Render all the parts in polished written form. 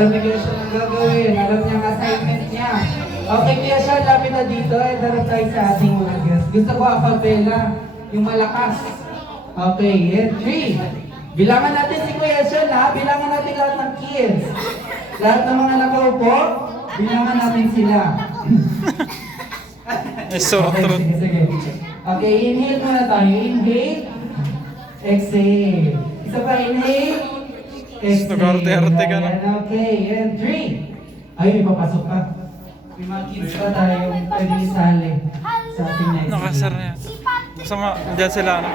Alam ni Kuya Sean ang gagawin. Alam niya ang assignment niya. Okay, Kuya Sean, lapit na dito. And harap tayo sa ating mga guests. Gusto ko acapella, yung malakas. Okay, and 3. Bilangan natin si Kuya Sean, ha? Bilangan natin lahat ng kids. Lahat ng mga nakaupo, bilangan natin sila. Sore throat. Sige. Okay, inhale muna tayo. Inhale. Exhale. Isa pa, inhale. Exhale. Nag-arte-arte ka na. Ayan, okay, and 3. Ay, may papasok pa. May mga kids pa tayong pwede isali sa ating next. Nakasar na yan. Masama, dyan sila ano.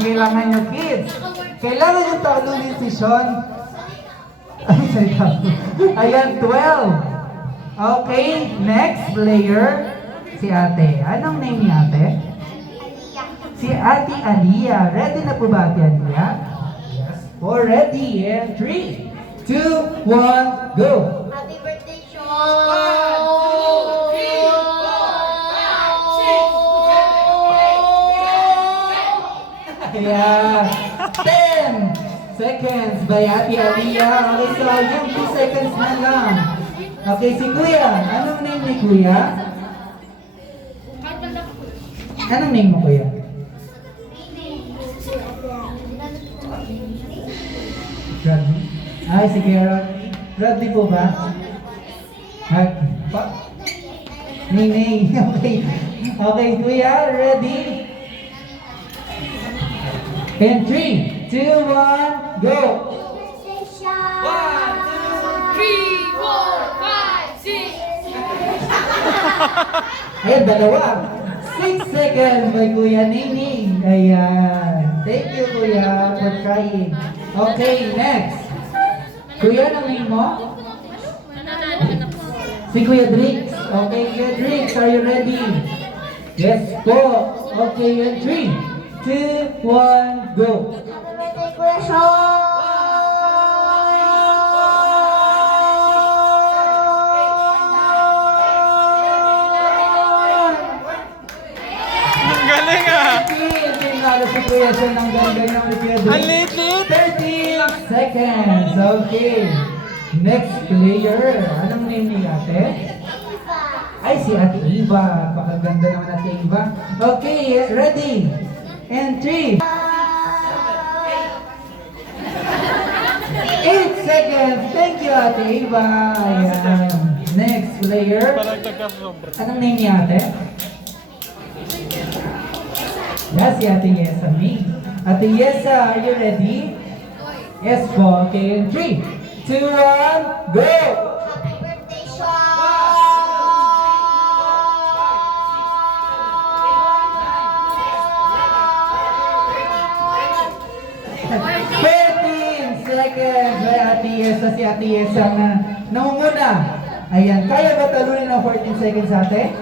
Kailangan nyo kids. Kailangan nyo talunin si Sean. Ay, sorry ka. Ayan, 12. Okay, next player. Si ate. Anong name ni ate? Si Ate Aliyah. Ready na po ba Ate Aliyah? Yes. Oh, ready. And 3, 2, 1, go. Happy birthday, Sean! 1, 2, 3, 4, 5, 6, 7, 8, 9, 10. Ayan. 10 seconds by Ate Aliyah. Okay, so yung 2 seconds na lang. Okay, si Kuya. Anong name ni Kuya? Anong name mo, Kuya? Bradley? Ay, sige, Rodney. Bradley po ba? Pa? Nay. Okay. Okay, Kuya, ready? And 3, 2, 1, go! Birthday, Sean! 1, 2, 3, 4, 5, 6. Ayan, dalawa. 6 seconds by Kuya Nining. Ayan. Thank you, Kuya, for trying. Okay, next. Kuya, anong name mo? Si Kuya Drix. Okay, Kuya Drix, are you ready? Yes po. Okay, and 3, 2, 1, go. Happy birthday, Kuya Sean! Ang galing ah! Tingnan si Kuya Sean ng ganda ng Kuya Drix. Ang liit-liit! 30 seconds. Okay. Next player. Anong name ni ate? Ay, si Ate Eva. Pakaganda naman Ate Eva. Okay, ready? And 3, 8 seconds. Thank you, Ate Eva. Ayan. Next player. Parang tagka-sobra. Anong name ni ate? Yes, si Ate Yesa. Me. Ate Yesa, are you ready? Yes po. Okay, in 3, 2, 1, go! Happy birthday, Sean! 15 seconds by Ate Yesa. Si Ate Yesa na namumuna. Ayan, kaya ba talunin ng 14 seconds ate?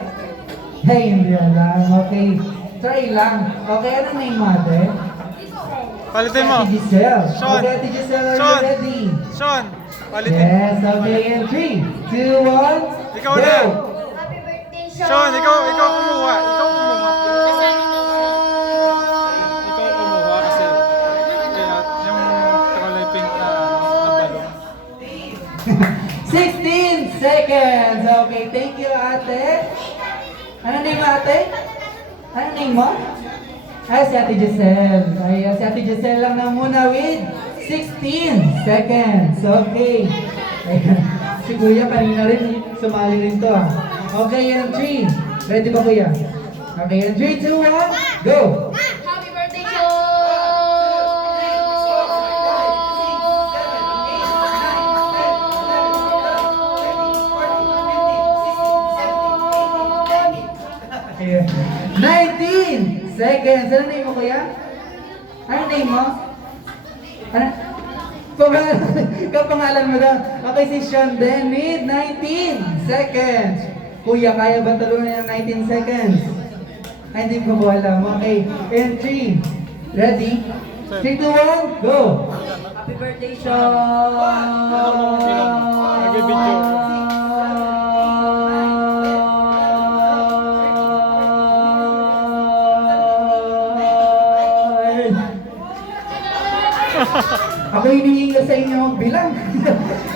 Hey, hindi alam. Okay, try lang. Okay, anong name mo ate? Palitin mo! Ate Giselle. Sean. Okay, Ate Giselle, are you Sean. ready? Sean! Palitin! Yes, okay, in 3, 2, 1, Ikaw go! na. Happy birthday, Sean! Sean, ikaw kumuha! Ikaw kumuha! Ikaw kumuha kasi kaya yung kulay pink na balong. 16 seconds. Okay, thank you, ate. Ano name mo, ate? Ano name mo? Ay, si Ate Giselle. Ay, si Ate Giselle lang na muna with 16 seconds. Okay. Ayan. Si Kuya kanina rin, sumali rin to. Okay, yan ang 3. Ready ba, Kuya? Okay, yan 3, 2, 1, go! Happy birthday, Sean! Ayan. 19 seconds. Ano name mo, Kuya? Ano name mo? Ano? Kapangalan mo daw. Okay, si Sean din with 19 seconds. Kuya, kaya ba talunan ng 19 seconds? Ay, hindi ko po alam. Okay. And 3. Ready? 3, 2, 1, go! Happy birthday, Sean! Nagbibidyo. Ako hinihinga sa inyo ang bilang.